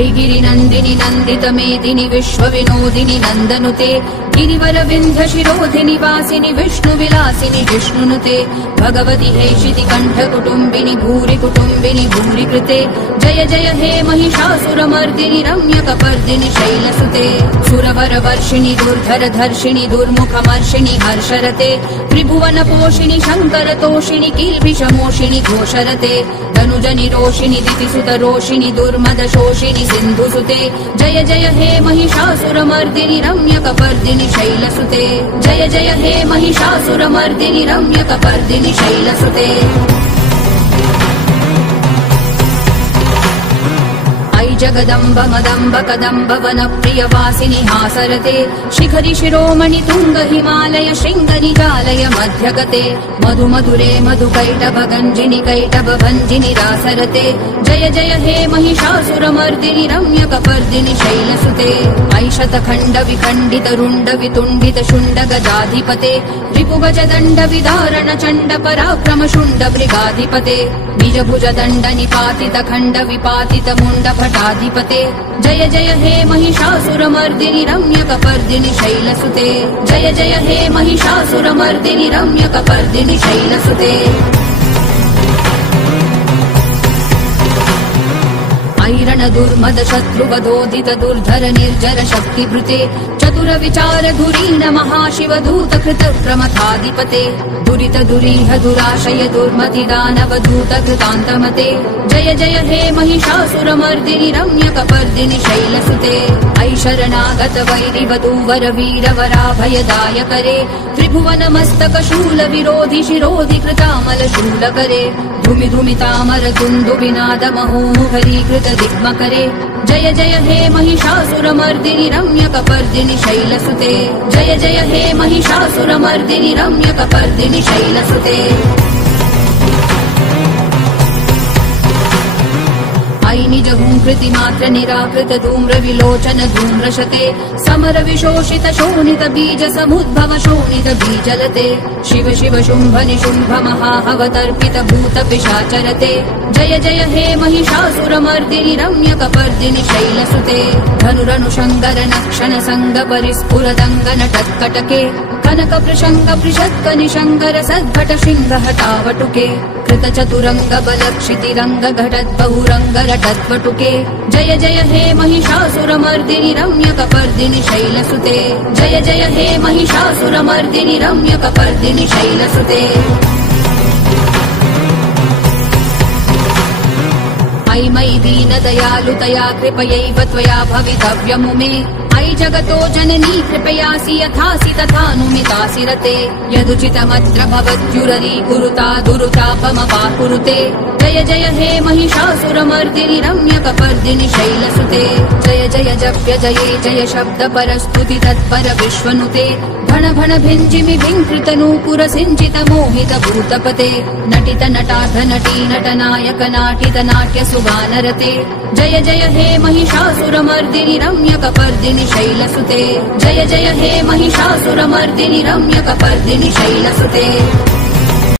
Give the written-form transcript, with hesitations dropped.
ऐगिरिनन्दिनि नन्दितमेदिनि विश्वविनोदिनि नन्दनुते गिरिवरविन्ध्यशिरोधिनि वासिनि विष्णुविलासिनि जिष्णुनुते भगवति हेशिति कण्ठकुटुम्बिनि भूरि कुटुम्बिनि भूरि कृते जय जय हे महिषासुरमर्दिनि रम्यकपर्दिनि शैलसुते सुरवरवर्षिणि दुर्धरधर्षिणि दुर्मुखमर्षिणि हर्षरते त्रिभुवनपोषिणि शङ्करतोषिणि किल्बिषमोषिणि घोषरते तनुजनिरोषिणि दितिसुतरोषिणि दुर्मदशोषिणि सिन्धुसुते जय जय हे महिषासुरमर्दिनि रम्यकपर्दिनि शैलसुते जय जय हे महिषासुरमर्दिनि रम्यकपर्दिनि शैलसुते जगदम्ब मदम्ब कदम्ब वनप्रियवासिनि हासरते शिखरि शिरोमणि तुंग हिमालय शृंग निजालय मध्यगते मधु मधुरे मधुकैटभ गञ्जिनि कैटभ भञ्जिनि रासरते जय जय हे महिषासुरमर्दिनि रम्यकपर्दिनि शैलसुते ऐशतखण्ड विखण्डित रुण्ड वितुण्डित शुण्ड गजाधिपते रिपुगज दण्ड विदारण चण्ड पराक्रम शुण्ड मृगाधिपते निजभुज दण्ड निपातित खण्ड विपातित मुण्ड भटाधिपते जय जय हे महिषासुरमर्दिनि रम्यकपर्दिनि शैलसुते जय जय हे महिषासुरमर्दिनि रम्यकपर्दिनि शैलसुते ऐरण दुर्मद शत्रुवधोदित दुर्धर निर्जर शक्तिभृते चतुर विचार धुरीण महाशिव दूत कृत प्रमथाधिपते दुरित दुरीह दुराशय दुर्मति दानव दूत कृतान्तमते जय जय हे महिषासुरमर्दिनि रम्यकपर्दिनि शैलसुते ऐशरणागत वैरिवधूवर वीरवराभयदायकरे त्रिभुवन मस्तक शूल विरोधि शिरोधि कृतामल शूलकरे धूमि धूमितामर तुन्दु विनाद महोहरीकृत दिग्मकरे जय जय हे महिषासुरमर्दिनि रम्यकपर्दिनि शैलसुते जय जय हे महिषासुरमर्दिनि रम्यकपर्दिनि शैलसुते ऐ निजहूंकृति मात्र निराकृत धूम्र विलोचन धूम्रशते समर विशोषित शोणित बीज समुद्भव शोणित बीजलते शिव शिव शुंभ निशुंभ महाहवतर्पित भूत पिशाचरते जय जय हे महिषासुरमर्दिनि रम्यकपर्दिनि शैलसुते धनुरनुशङ्कर नक्षन संग परिस्फुरदङ्ग नटत्कटके कनक प्रशंक पृषत्क निशङ्कर सद्भट शृंग हटावटुके कृत चतुरंग बल क्षितिरंग घटत् बहुरंग रटत्वटुके जय जय हे महिषासुरमर्दिनि रम्यकपर्दिनि शैलसुते जय जय हे महिषासुरमर्दिनि रम्यकपर्दिनि शैलसुते ऐ मयि दीनदयालुतया कृपयैव त्वया भवितव्यमु मे ऐ जगतो जननी कृपयासि यथासि तथानुमितासि रते यदुचितमत्र भवत्युररी कुरुता दुरुतापमपाकुरुते जय जय हे महिषासुरमर्दिनि रम्यकपर्दिनि शैलसुते जय जय जप्य जये जय शब्द परस्तुति तत्पर विश्वनुते भण भण भिञ्जिमि भिङ्कृत नूपुर सिञ्चित मोहित भूतपते नटित नटार्ध नटी नटनायक नाटित नाट्य सुगानरते जय जय हे महिषासुरमर्दिनि रम्यकपर्दिनि शैलसुते जय जय हे महिषासुरमर्दिनि रम्यकपर्दिनि शैलसुते।